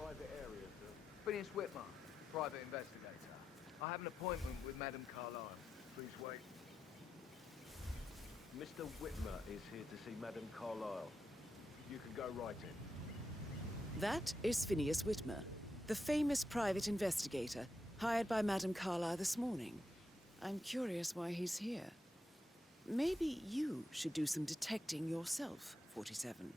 private area, sir? Phineas Whitman, private investigator. I have an appointment with Madame Carlyle. Please wait. Mr. Whitmer is here to see Madame Carlyle. You can go right in. That is Phineas Whitmer, the famous private investigator hired by Madame Carlyle this morning. I'm curious why he's here. Maybe you should do some detecting yourself, 47.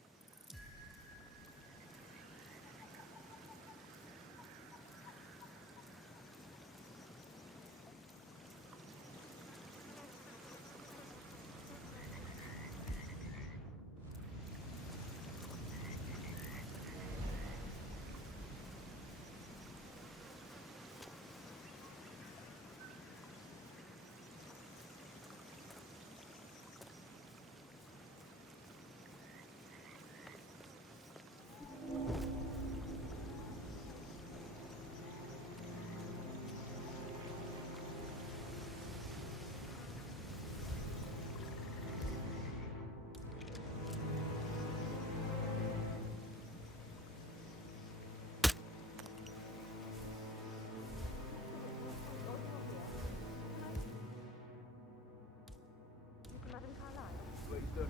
Please do.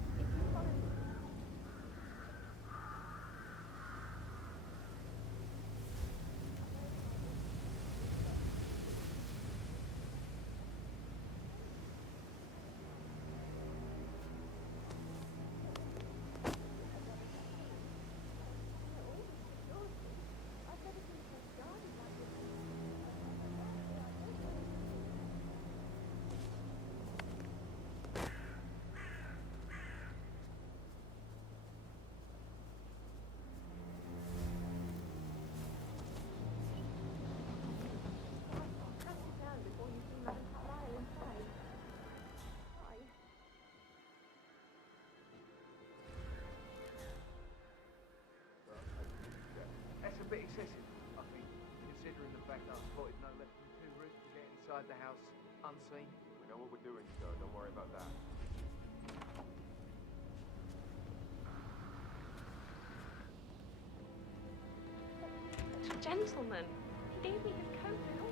That's a bit excessive, I think, considering the fact that I've spotted no less than 2 routes to get inside the house unseen. We know what we're doing, sir. Don't worry about that. Such a gentleman. He gave me his coat and all.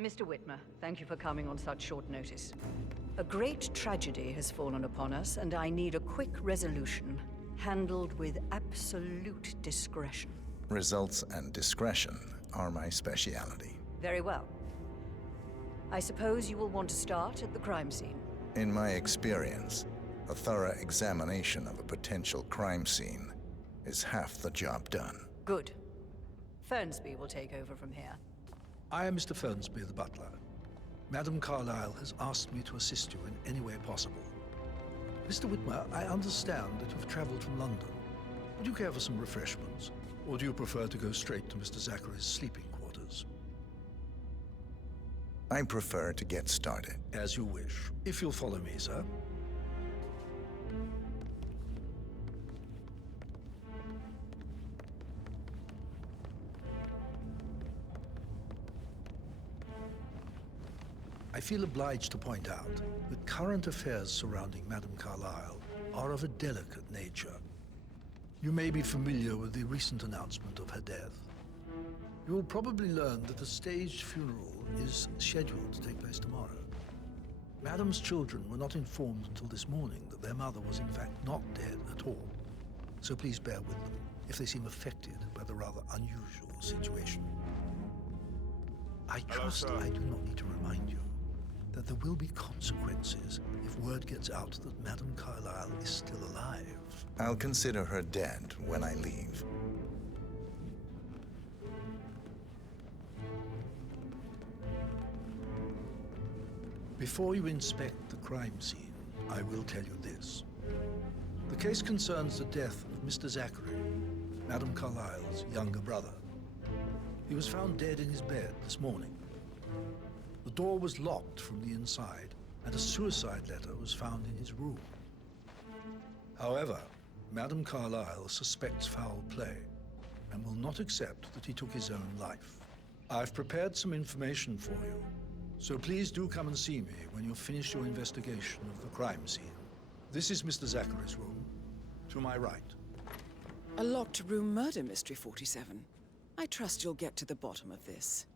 Mr. Whitmer, thank you for coming on such short notice. A great tragedy has fallen upon us, and I need a quick resolution, handled with absolute discretion. Results and discretion are my speciality. Very well. I suppose you will want to start at the crime scene. In my experience, a thorough examination of a potential crime scene is half the job done. Good. Fernsby will take over from here. I am Mr. Fernsby, the butler. Madame Carlyle has asked me to assist you in any way possible. Mr. Whitmer, I understand that you've traveled from London. Would you care for some refreshments? Or do you prefer to go straight to Mr. Zachary's sleeping quarters? I prefer to get started. As you wish. If you'll follow me, sir. I feel obliged to point out that current affairs surrounding Madame Carlyle are of a delicate nature. You may be familiar with the recent announcement of her death. You will probably learn that a staged funeral is scheduled to take place tomorrow. Madam's children were not informed until this morning that their mother was in fact not dead at all. So please bear with them if they seem affected by the rather unusual situation. I trust I do not need to remind you that there will be consequences if word gets out that Madame Carlyle is still alive. I'll consider her dead when I leave. Before you inspect the crime scene, I will tell you this. The case concerns the death of Mr. Zachary, Madame Carlyle's younger brother. He was found dead in his bed this morning. The door was locked from the inside, and a suicide letter was found in his room. However, Madame Carlyle suspects foul play and will not accept that he took his own life. I've prepared some information for you, so please do come and see me when you've finished your investigation of the crime scene. This is Mr. Zachary's room, to my right. A locked room murder mystery, 47. I trust you'll get to the bottom of this.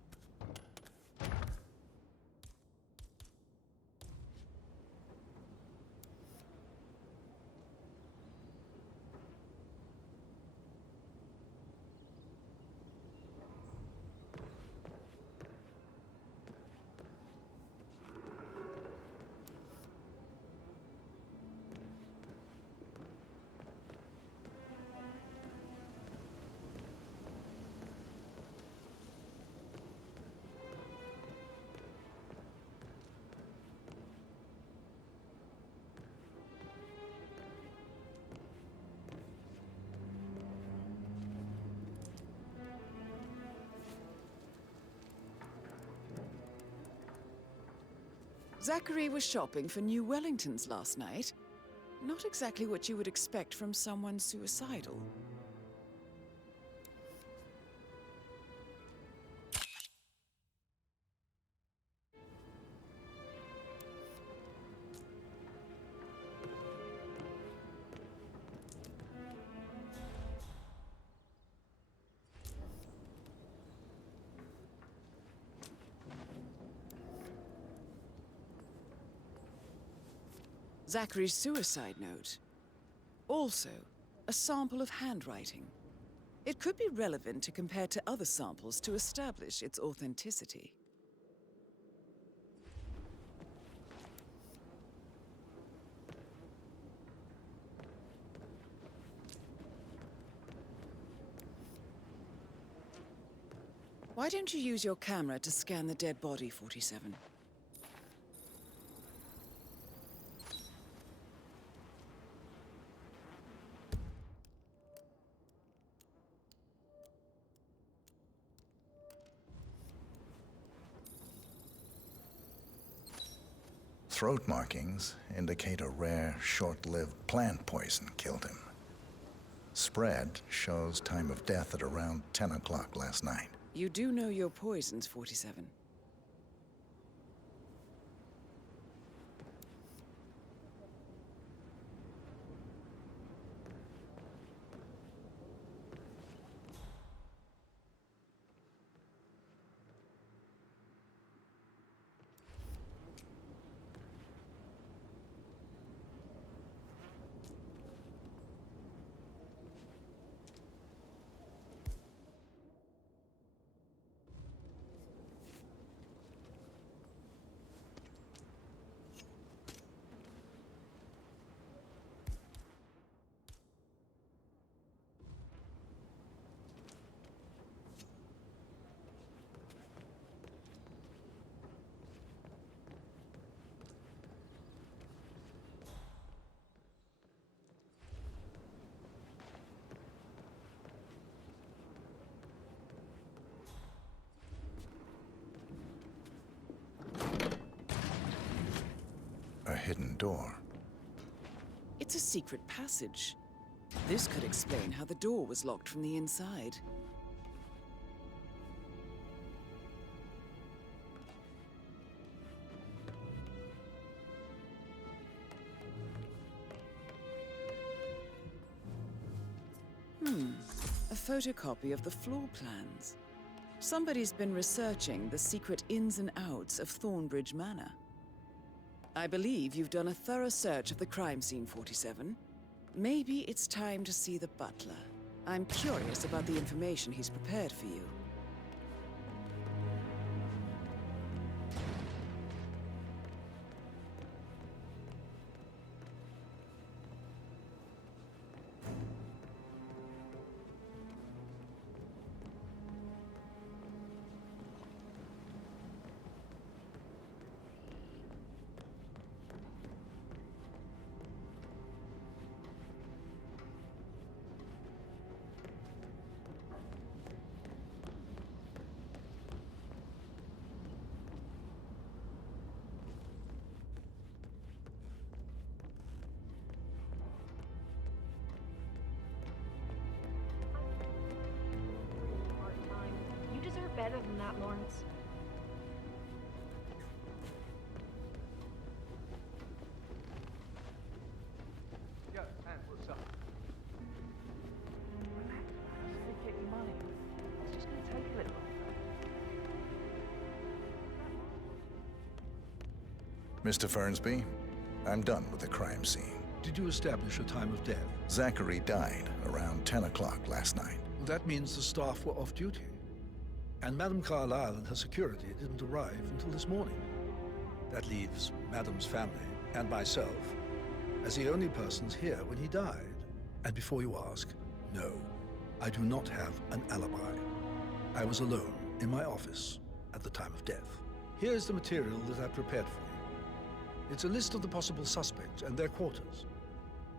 Zachary was shopping for new Wellingtons last night. Not exactly what you would expect from someone suicidal. Zachary's suicide note. Also, a sample of handwriting. It could be relevant to compare to other samples to establish its authenticity. Why don't you use your camera to scan the dead body, 47? Throat markings indicate a rare, short-lived plant poison killed him. Spread shows time of death at around 10 o'clock last night. You do know your poisons, 47. A hidden door. It's a secret passage. This could explain how the door was locked from the inside. A photocopy of the floor plans. Somebody's been researching the secret ins and outs of Thornbridge Manor. I believe you've done a thorough search of the crime scene, 47. Maybe it's time to see the butler. I'm curious about the information he's prepared for you. You deserve better than that, Lawrence. Yo, man, what's up? Relax, man. I said get your money. It's just gonna take a little while. Mr. Fernsby, I'm done with the crime scene. Did you establish a time of death? Zachary died around 10 o'clock last night. Well, that means the staff were off duty. And Madame Carlyle and her security didn't arrive until this morning. That leaves Madame's family and myself as the only persons here when he died. And before you ask, no, I do not have an alibi. I was alone in my office at the time of death. Here's the material that I prepared for you. It's a list of the possible suspects and their quarters.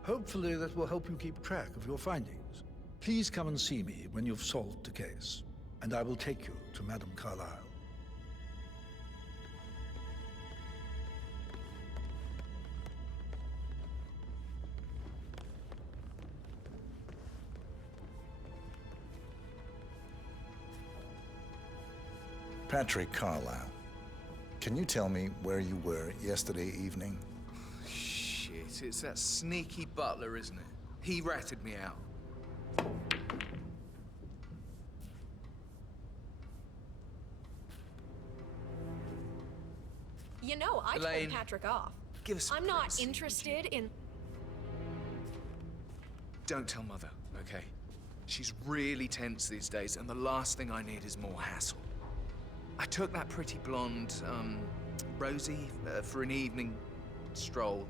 Hopefully that will help you keep track of your findings. Please come and see me when you've solved the case, and I will take you to Madame Carlyle. Patrick Carlyle, can you tell me where you were yesterday evening? Shit, it's that sneaky butler, isn't it? He ratted me out. You know, I Elaine, told Patrick off. Give us some I'm not privacy, interested in... Don't tell Mother, okay? She's really tense these days, and the last thing I need is more hassle. I took that pretty blonde, Rosie, for an evening stroll.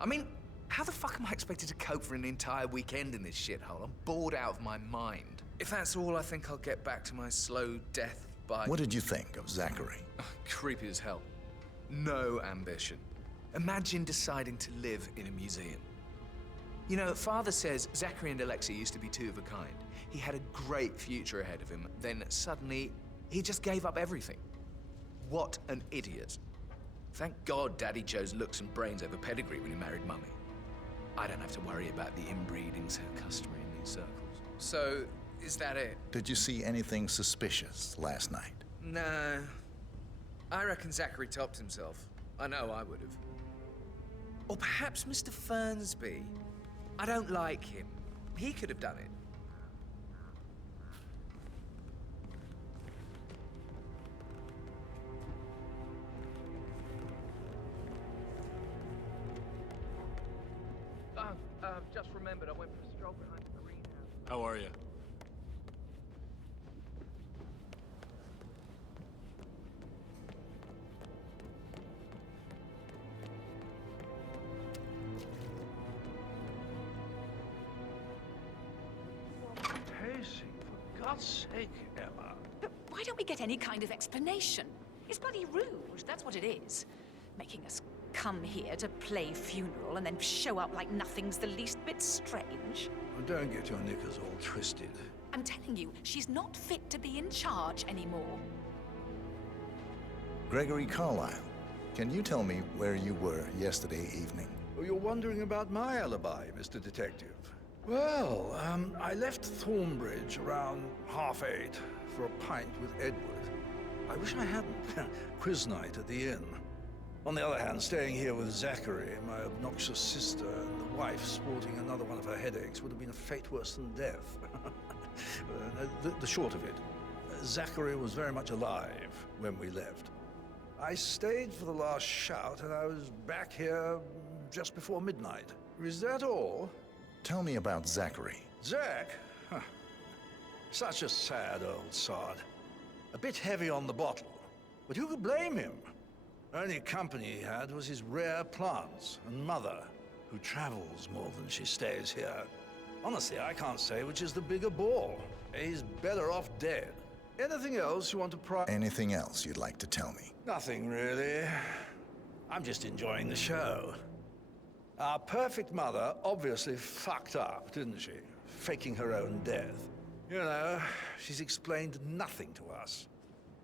I mean, how the fuck am I expected to cope for an entire weekend in this shithole? I'm bored out of my mind. If that's all, I think I'll get back to my slow death by... What did you think of Zachary? Creepy as hell. No ambition. Imagine deciding to live in a museum. You know, Father says Zachary and Alexei used to be two of a kind. He had a great future ahead of him. Then suddenly, he just gave up everything. What an idiot. Thank God Daddy Joe's looks and brains over pedigree when he married Mummy. I don't have to worry about the inbreeding so customary in these circles. So, is that it? Did you see anything suspicious last night? No. I reckon Zachary topped himself. I know I would have. Or perhaps Mr. Fernsby. I don't like him. He could have done it. Just remembered, I went for a stroll behind the greenhouse. How are you? Pacing, for God's sake, Emma. But why don't we get any kind of explanation? It's bloody rude, that's what it is. Making us come here to play funeral and then show up like nothing's the least bit strange. Well, don't get your knickers all twisted. I'm telling you, she's not fit to be in charge anymore. Gregory Carlyle, can you tell me where you were yesterday evening? Oh, you're wondering about my alibi, Mr. Detective. Well, I left Thornbridge around 8:30 for a pint with Edward. I wish I hadn't. Quiz night at the inn. On the other hand, staying here with Zachary, my obnoxious sister, and the wife sporting another one of her headaches would have been a fate worse than death. The short of it, Zachary was very much alive when we left. I stayed for the last shout, and I was back here just before midnight. Is that all? Tell me about Zachary. Zack? Huh. Such a sad old sod. A bit heavy on the bottle. But who could blame him? Only company he had was his rare plants and mother, who travels more than she stays here. Honestly, I can't say which is the bigger bore. He's better off dead. Anything else you want to Anything else you'd like to tell me? Nothing, really. I'm just enjoying the show. Our perfect mother obviously fucked up, didn't she? Faking her own death. You know, she's explained nothing to us.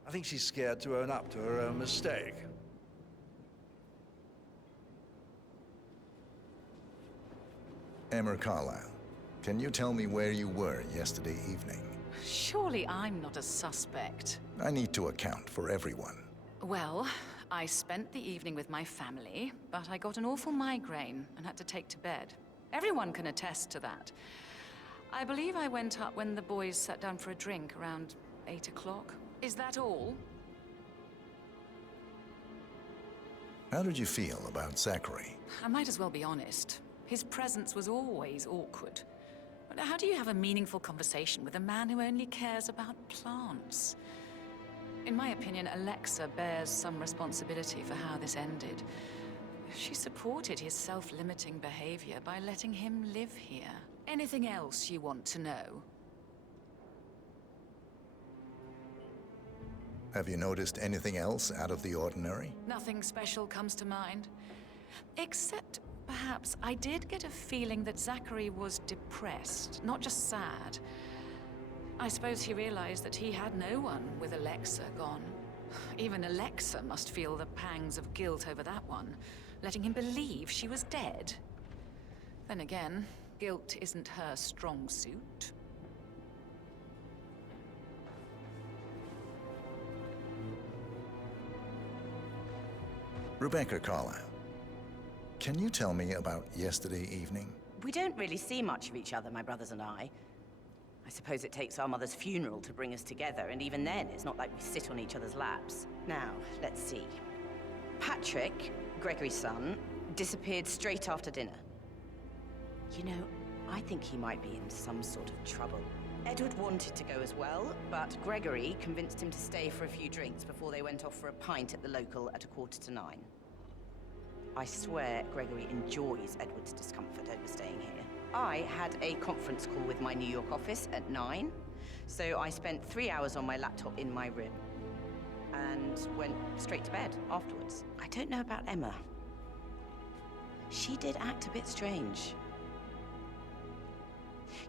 I think she's scared to own up to her own mistake. Emma Carlyle, can you tell me where you were yesterday evening? Surely I'm not a suspect. I need to account for everyone. Well, I spent the evening with my family, but I got an awful migraine and had to take to bed. Everyone can attest to that. I believe I went up when the boys sat down for a drink around 8 o'clock. Is that all? How did you feel about Zachary? I might as well be honest. His presence was always awkward. But how do you have a meaningful conversation with a man who only cares about plants? In my opinion, Alexa bears some responsibility for how this ended. She supported his self-limiting behavior by letting him live here. Anything else you want to know? Have you noticed anything else out of the ordinary? Nothing special comes to mind. Except, perhaps, I did get a feeling that Zachary was depressed, not just sad. I suppose he realized that he had no one with Alexa gone. Even Alexa must feel the pangs of guilt over that one, letting him believe she was dead. Then again, guilt isn't her strong suit. Rebecca Carlyle, can you tell me about yesterday evening? We don't really see much of each other, my brothers and I. I suppose it takes our mother's funeral to bring us together, and even then, it's not like we sit on each other's laps. Now, let's see. Patrick, Gregory's son, disappeared straight after dinner. You know, I think he might be in some sort of trouble. Edward wanted to go as well, but Gregory convinced him to stay for a few drinks before they went off for a pint at the local at 8:45. I swear Gregory enjoys Edward's discomfort over staying here. I had a conference call with my New York office at 9, so I spent 3 hours on my laptop in my room and went straight to bed afterwards. I don't know about Emma. She did act a bit strange.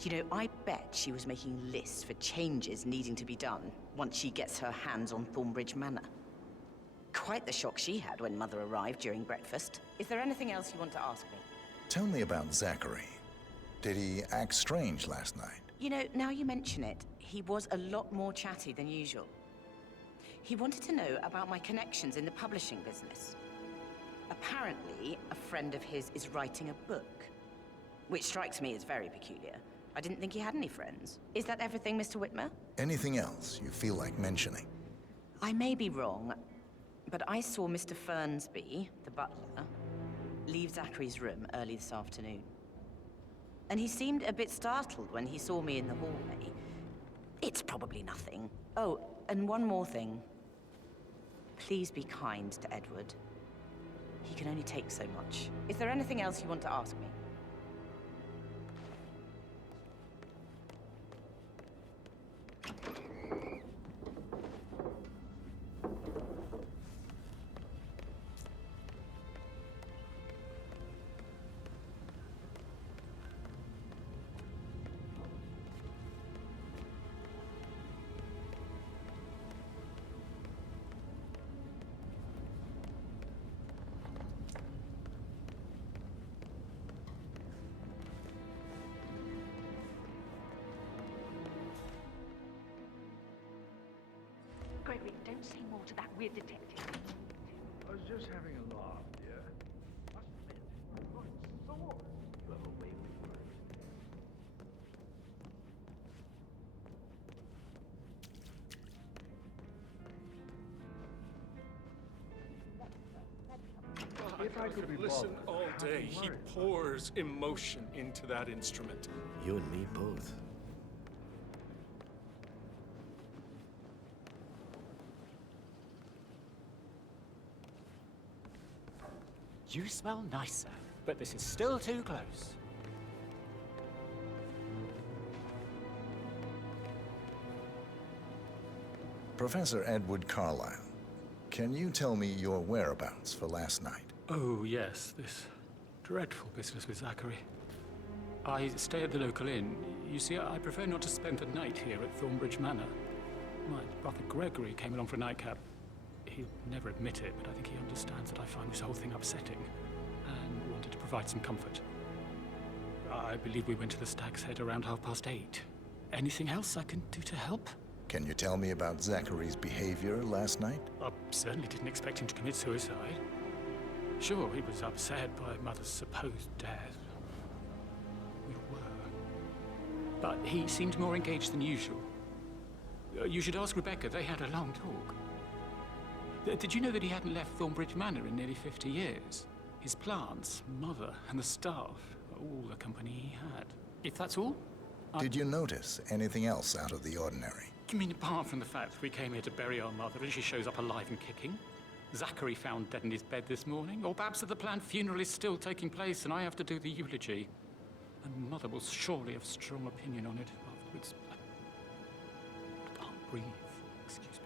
You know, I bet she was making lists for changes needing to be done once she gets her hands on Thornbridge Manor. Quite the shock she had when Mother arrived during breakfast. Is there anything else you want to ask me? Tell me about Zachary. Did he act strange last night? You know, now you mention it, he was a lot more chatty than usual. He wanted to know about my connections in the publishing business. Apparently, a friend of his is writing a book, which strikes me as very peculiar. I didn't think he had any friends. Is that everything, Mr. Whitmer? Anything else you feel like mentioning? I may be wrong, but I saw Mr. Fernsby, the butler, leave Zachary's room early this afternoon. And he seemed a bit startled when he saw me in the hallway. It's probably nothing. Oh, and one more thing. Please be kind to Edward. He can only take so much. Is there anything else you want to ask me? Gregory, don't say more to that weird detective. I was just having a laugh, dear. Must admit, right, sword. You have a way with words. If I could listen bothered, all I'd be day. He worried. pours emotion into that instrument. You and me both. You smell nicer, but this is still too close. Professor Edward Carlyle, can you tell me your whereabouts for last night? Oh, yes, this dreadful business with Zachary. I stay at the local inn. You see, I prefer not to spend the night here at Thornbridge Manor. My brother Gregory came along for a nightcap. He'll never admit it, but I think he understands that I find this whole thing upsetting and wanted to provide some comfort. I believe we went to the Stag's Head around 8:30. Anything else I can do to help? Can you tell me about Zachary's behavior last night? I certainly didn't expect him to commit suicide. Sure, he was upset by Mother's supposed death. We were. But he seemed more engaged than usual. You should ask Rebecca. They had a long talk. Did you know that he hadn't left Thornbridge Manor in nearly 50 years? His plants, Mother, and the staff, all the company he had. If that's all? Did you notice anything else out of the ordinary? You mean apart from the fact that we came here to bury our mother and she shows up alive and kicking? Zachary found dead in his bed this morning? Or perhaps that the planned funeral is still taking place and I have to do the eulogy? And Mother will surely have a strong opinion on it afterwards. I can't breathe. Excuse me.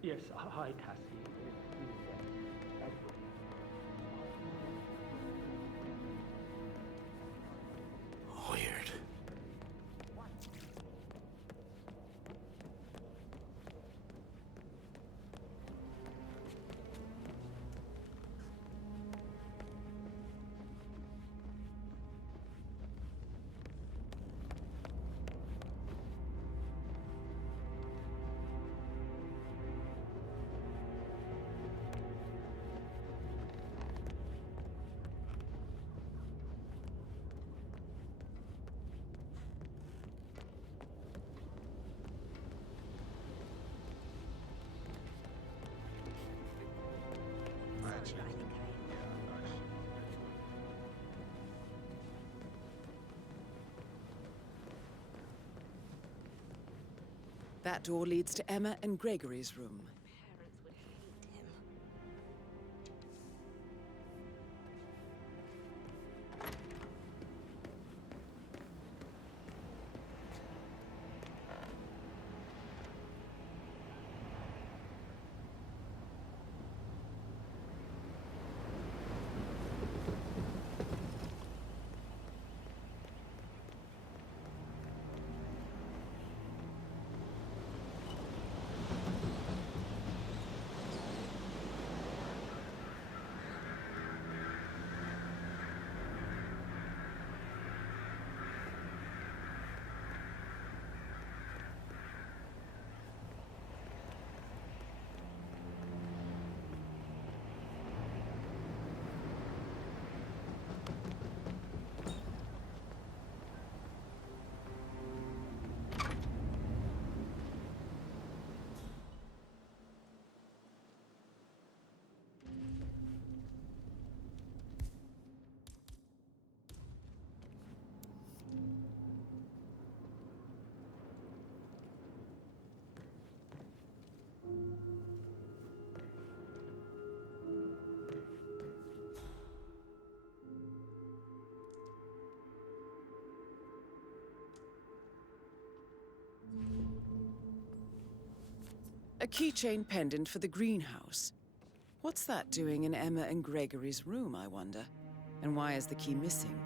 Yes, hi, Cassie. Weird. That door leads to Emma and Gregory's room. Parents would hate him. keychain pendant for the greenhouse. What's that doing in Emma and Gregory's room, I wonder? And why is the key missing?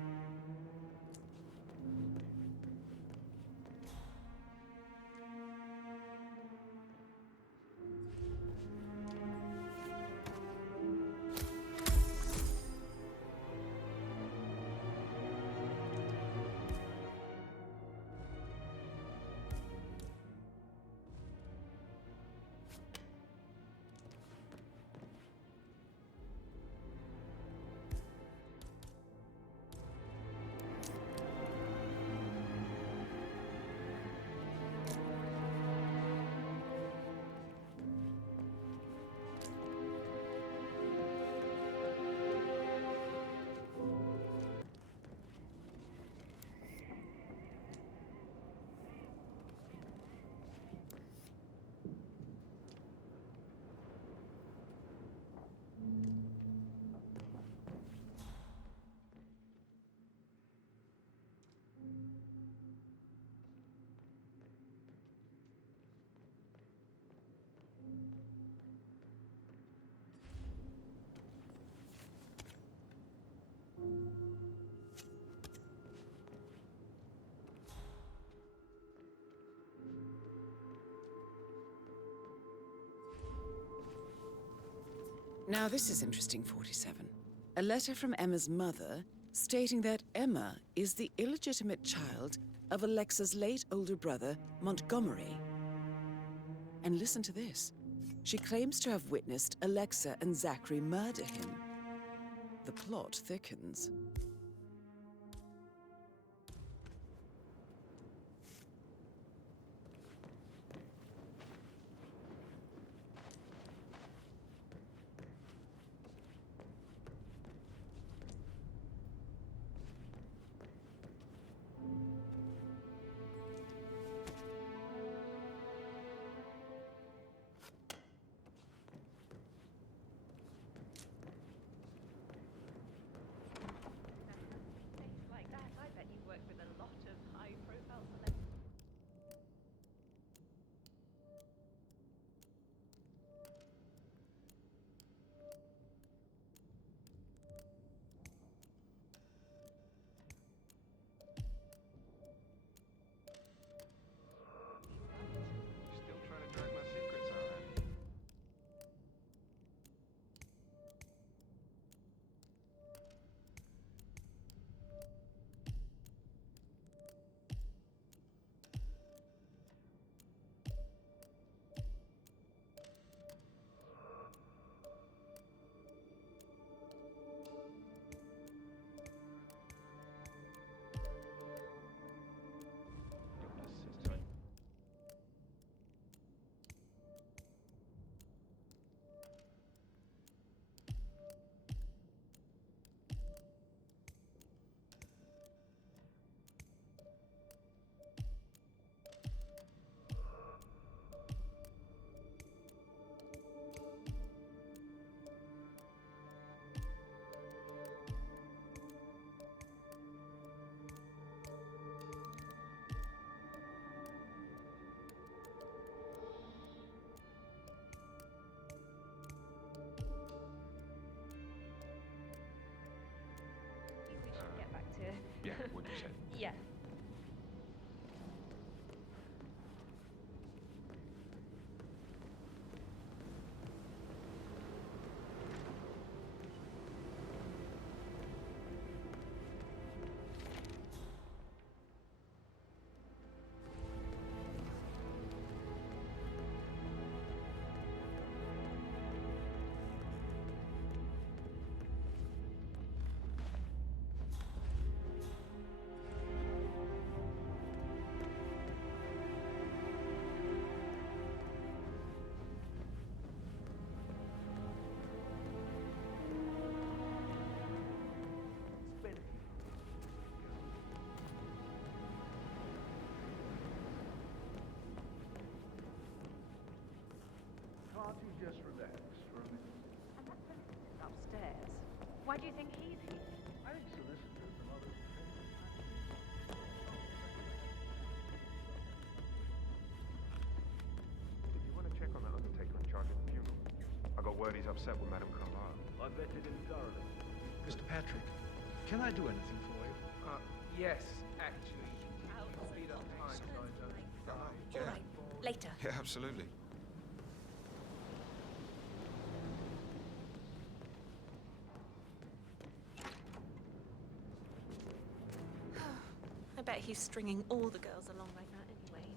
Now this is interesting, 47. A letter from Emma's mother stating that Emma is the illegitimate child of Alexa's late older brother, Montgomery. And listen to this. She claims to have witnessed Alexa and Zachary murder him. The plot thickens. Like that, I bet you work with a lot of high-profile celebrities. Still trying to drag my secrets out there. Sorry. We should get back to... Yeah, what you said. Yeah. Can't you just relax for a minute? And that solicitor's upstairs. Why do you think he's here? I think solicitors and others. Did you want to check on that undertaker? he's upset with Madame Carlyle. I vetted him thoroughly. Mr. Patrick, can I do anything for you? Yes, actually. Speed up time so I don't die. Yeah. All right, later. Yeah, absolutely. I bet he's stringing all the girls along like that anyway.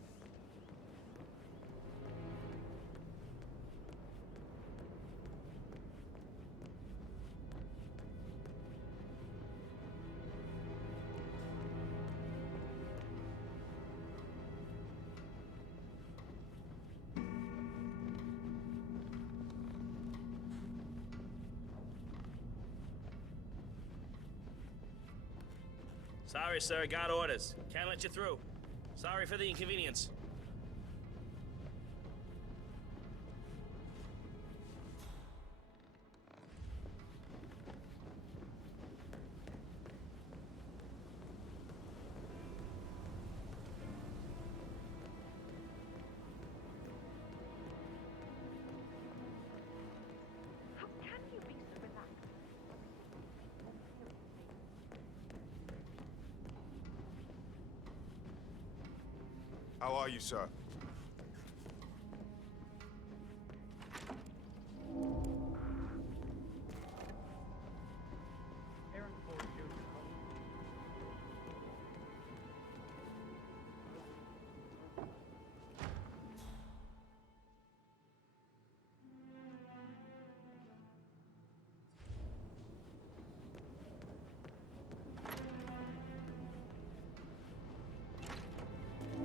Sorry, sir. Got orders. Can't let you through. Sorry for the inconvenience. How can you be so relaxed? How are you, sir?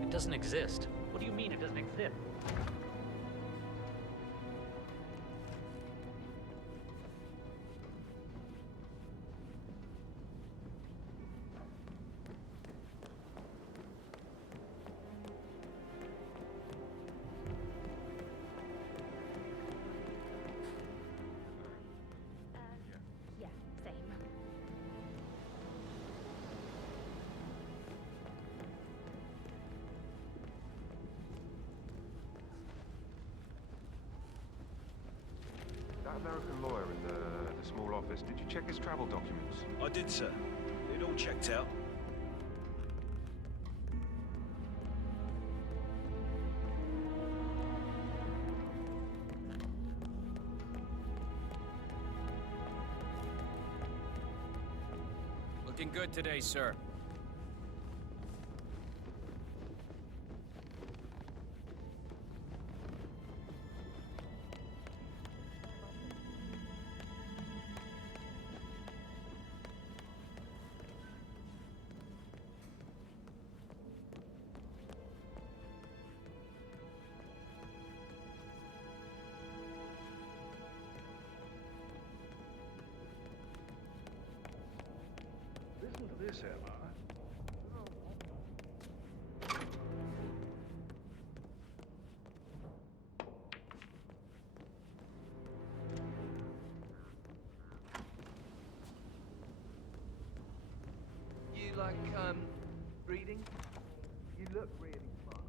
It doesn't exist. What do you mean it doesn't exist? Yeah, same. That American lawyer in the small office, did you check his travel documents? I did, sir. It all checked out. Looking good today, sir. Listen to this, Emma. You like, reading? You look really smart.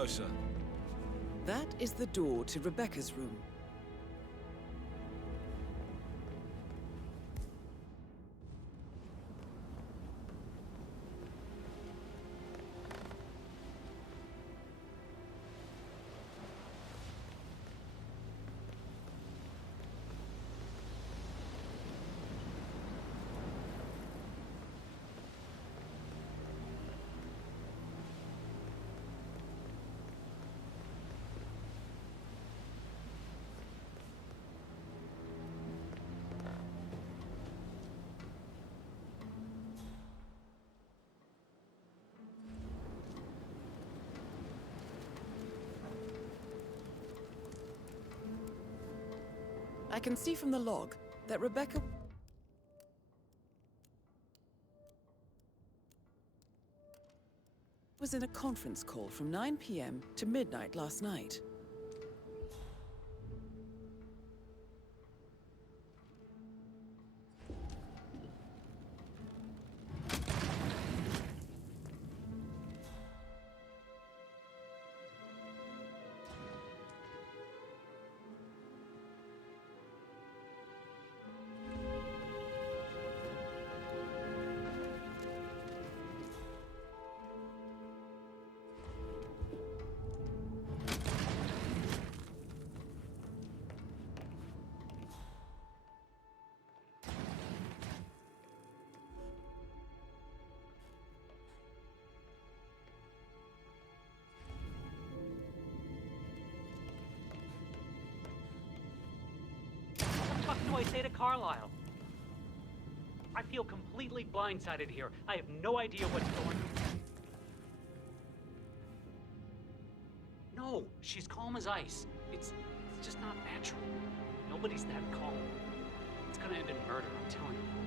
closer. That is the door to Rebecca's room. I can see from the log that Rebecca was in a conference call from 9 p.m. to midnight last night. What do I say to Carlisle? I feel completely blindsided here. I have no idea what's going on. No, she's calm as ice. It's just not natural. Nobody's that calm. It's gonna end in murder, I'm telling you.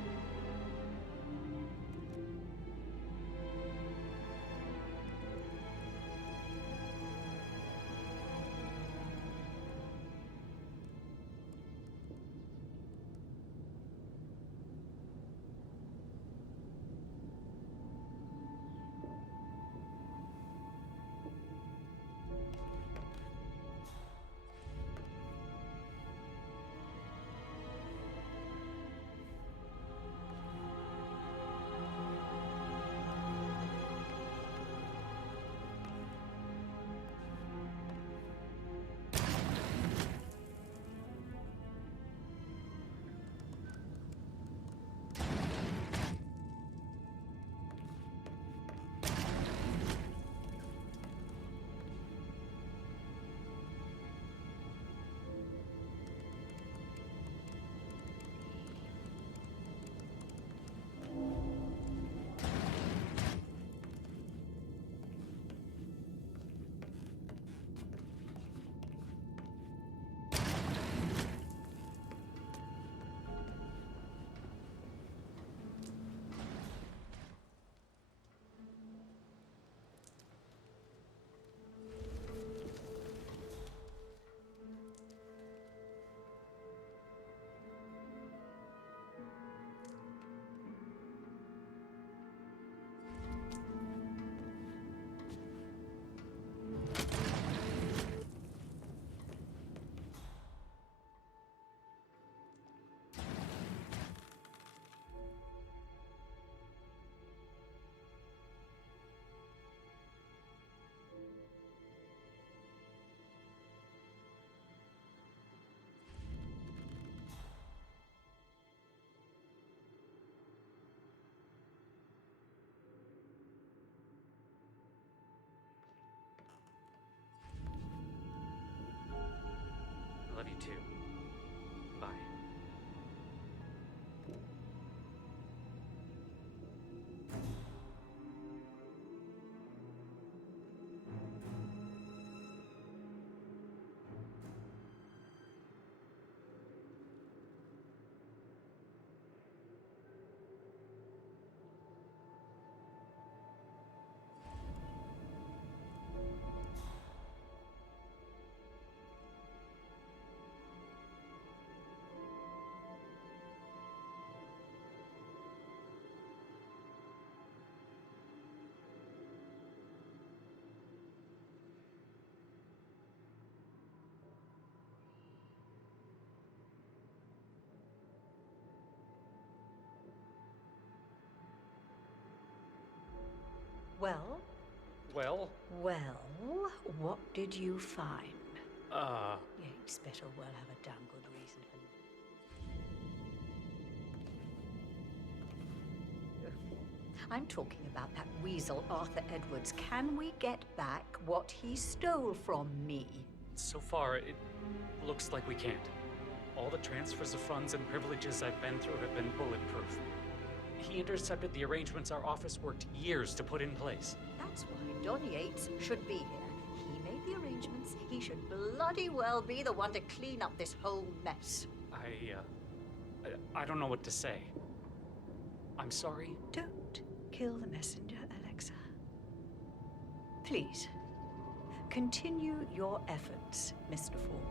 I love you too. Bye. Well? Well, what did you find? You'd better well have a damn good reason for I'm talking about that weasel, Arthur Edwards. Can we get back what he stole from me? So far, it looks like we can't. All the transfers of funds and privileges I've been through have been bulletproof. He intercepted the arrangements our office worked years to put in place. That's why Don Yates should be here. He made the arrangements. He should bloody well be the one to clean up this whole mess. I don't know what to say. I'm sorry. Don't kill the messenger, Alexa. Please, continue your efforts, Mr. Ford.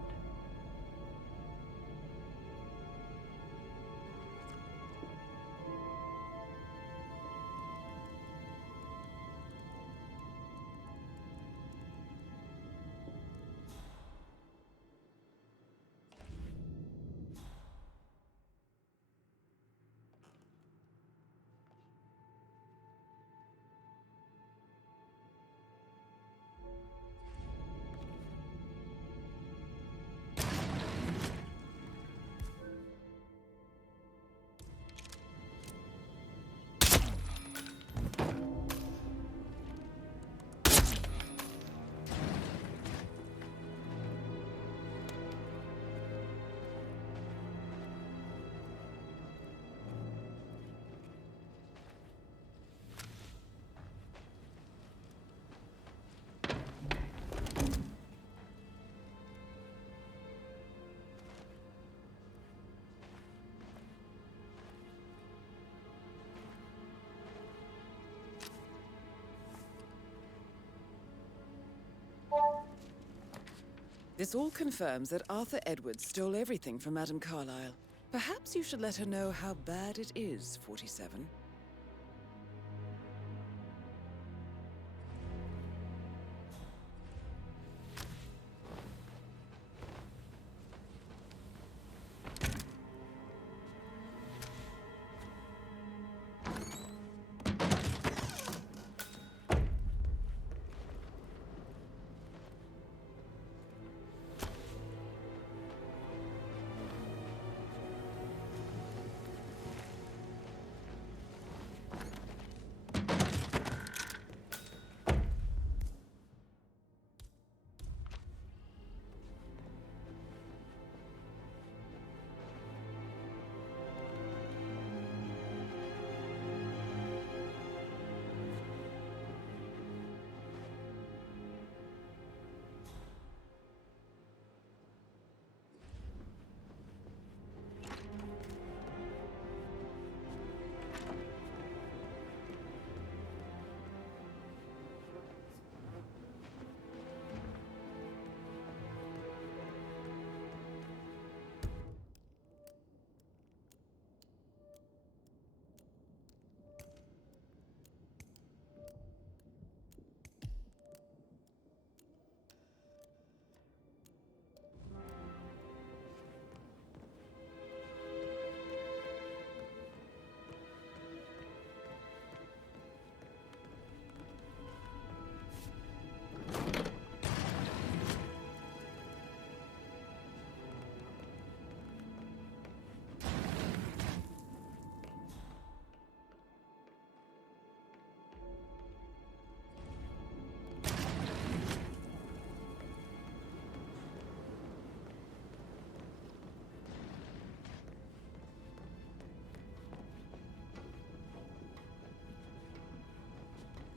This all confirms that Arthur Edwards stole everything from Madame Carlyle. Perhaps you should let her know how bad it is, 47.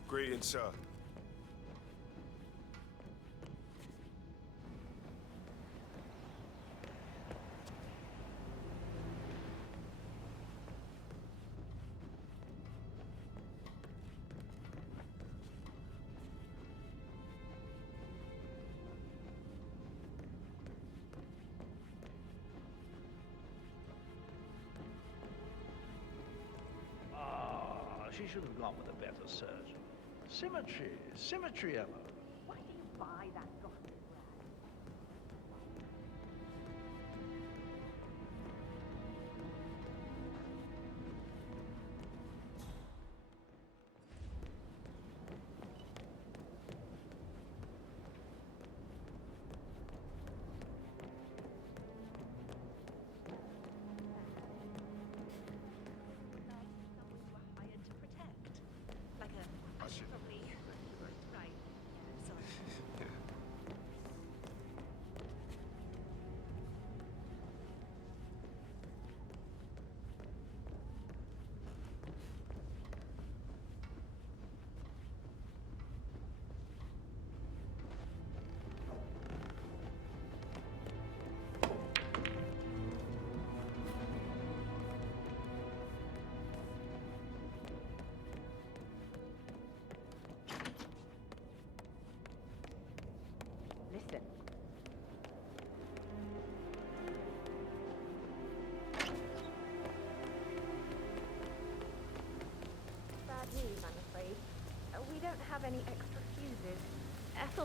Greetings, sir. She should have gone with a better surgeon. Symmetry, Emma. Why do you buy that gossip rag?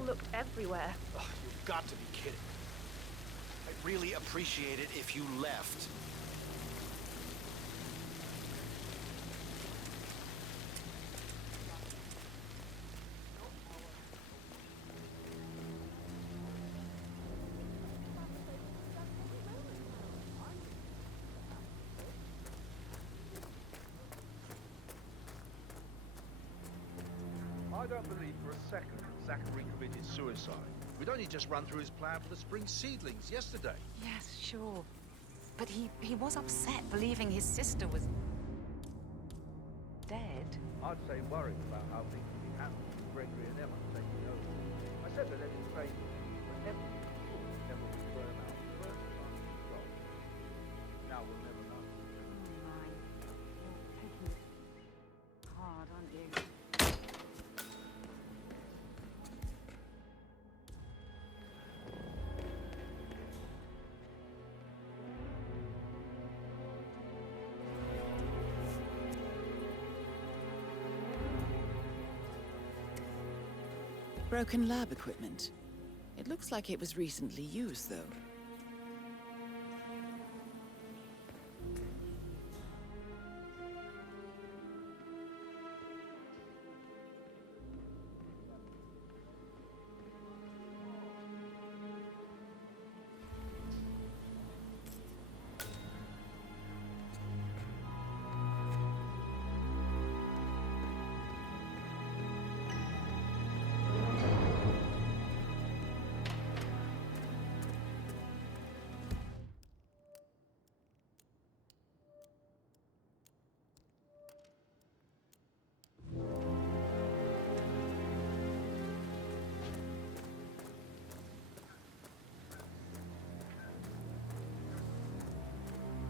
still looked everywhere. Oh, you've got to be kidding. I'd really appreciate it if you left. I don't believe for a second that Zachary committed suicide. We'd only just run through his plan for the spring seedlings yesterday. Yes, sure. But he was upset believing his sister was dead. I'd say worried about how things would be handled with Gregory and Emma taking over. I said that any failure, but Emma was sure Emma would burn out first time she got. Now we'll never know. Oh my. You're taking it hard, aren't you? Broken lab equipment. It looks like it was recently used, though.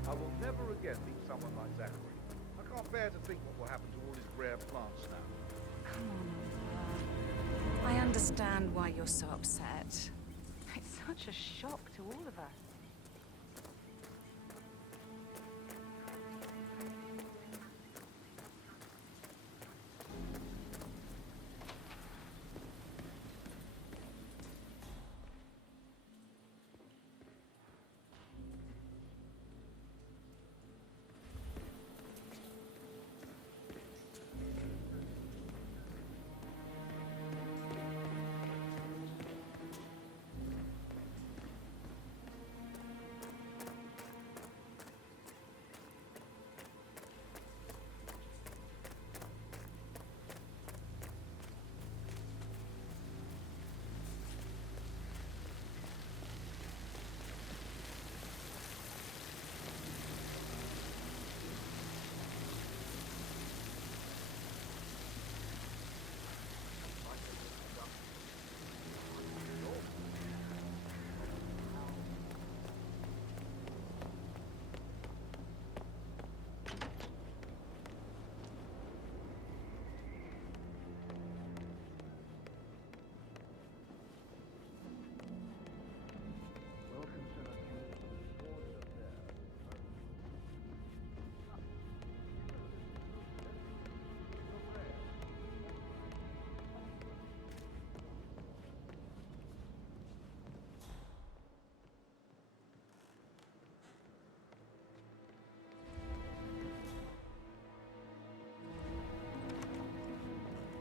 I will never again meet someone like Zachary. I can't bear to think what will happen to all his rare plants now. Come on, Oliver. I understand why you're so upset. It's such a shock to all of us.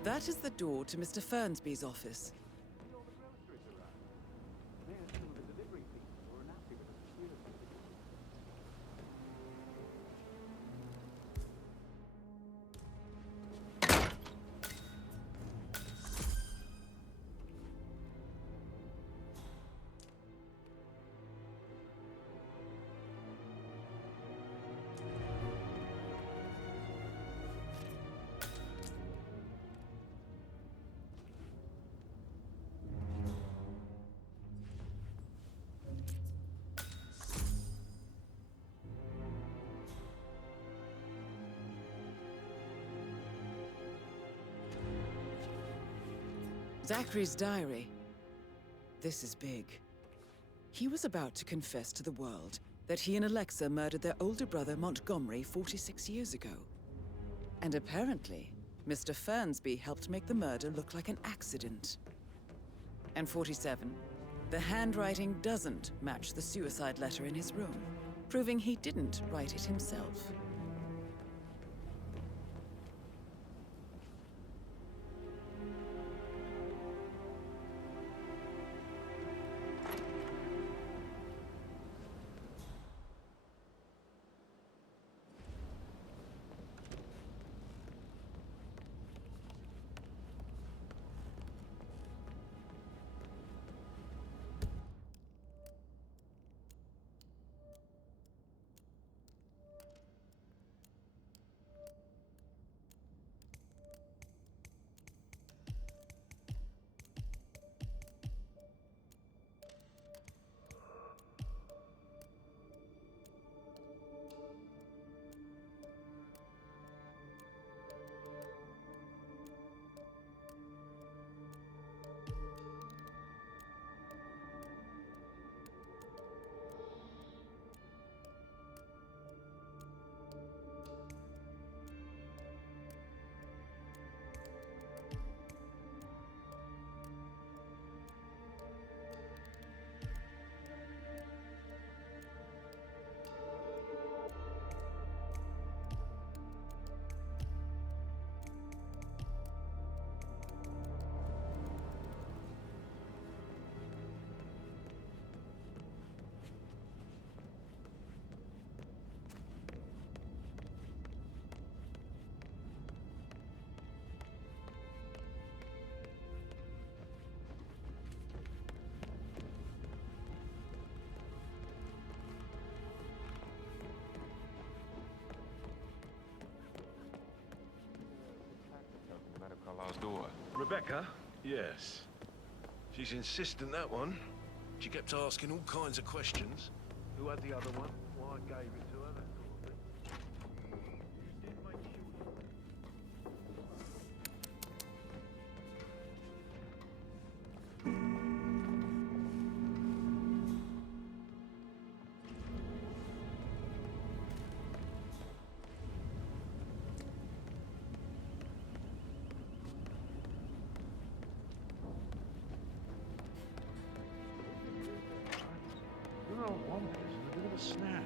That is the door to Mr. Fernsby's office. Zachary's diary. This is big. He was about to confess to the world that he and Alexa murdered their older brother Montgomery 46 years ago. And apparently, Mr. Fernsby helped make the murder look like an accident. And 47. The handwriting doesn't match the suicide letter in his room, proving he didn't write it himself. Madam Carlyle's daughter. Rebecca? Yes. She's insistent, that one. She kept asking all kinds of questions. Who had the other one? Why I gave it to her, that sort of thing. You did make sure. Good old Wampus is a bit of a snag.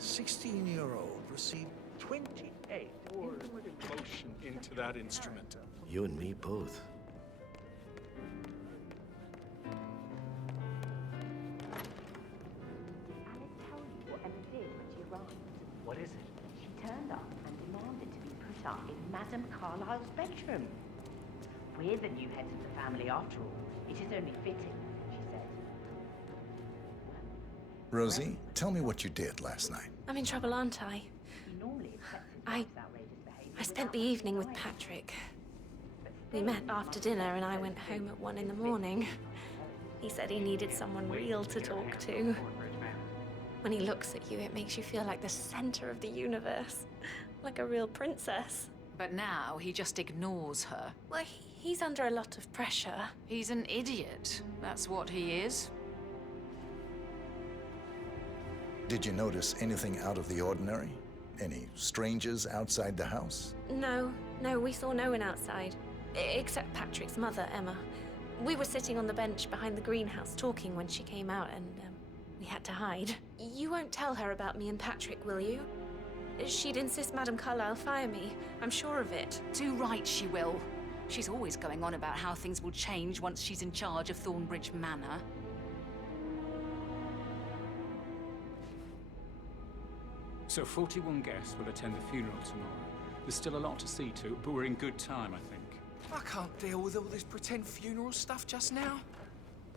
16-year-old received 28 Put emotion into that instrument. You and me both. Alice tell you what Emma did when she arrived? What is it? She turned up and demanded to be put up in Madame Carlyle's bedroom. We're the new heads of the family after all. It is only fitting, she said. Rosie, tell me what you did last night. I'm in trouble, aren't I? He normally accepts his I- wife's outrageous behavior. I spent the evening with Patrick. We met after dinner and I went home at 1 in the morning. He said he needed someone real to talk to. When he looks at you, it makes you feel like the center of the universe. Like a real princess. But now he just ignores her. Well, he's under a lot of pressure. He's an idiot. That's what he is. Did you notice anything out of the ordinary? Any strangers outside the house? No, we saw no one outside. Except Patrick's mother, Emma. We were sitting on the bench behind the greenhouse talking when she came out and we had to hide. You won't tell her about me and Patrick, will you? She'd insist Madame Carlyle fire me. I'm sure of it. Too right she will. She's always going on about how things will change once she's in charge of Thornbridge Manor. So 41 guests will attend the funeral tomorrow. There's still a lot to see to, but we're in good time, I think. I can't deal with all this pretend funeral stuff just now.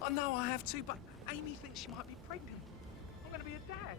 I know I have to, but Amy thinks she might be pregnant. I'm gonna be a dad.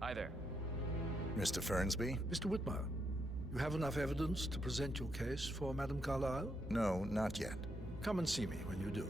Hi there. Mr. Fernsby? Mr. Whitmer, You have enough evidence to present your case for Madame Carlyle? No, not yet. Come and see me when you do.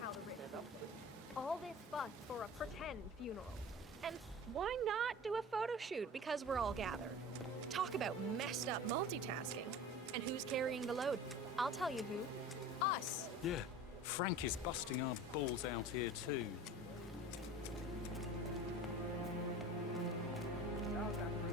How the written all this fuss for a pretend funeral. And why not do a photo shoot because we're all gathered? Talk about messed up multitasking. And who's carrying the load? I'll tell you who. Us. Yeah, Frank is busting our balls out here too. Now that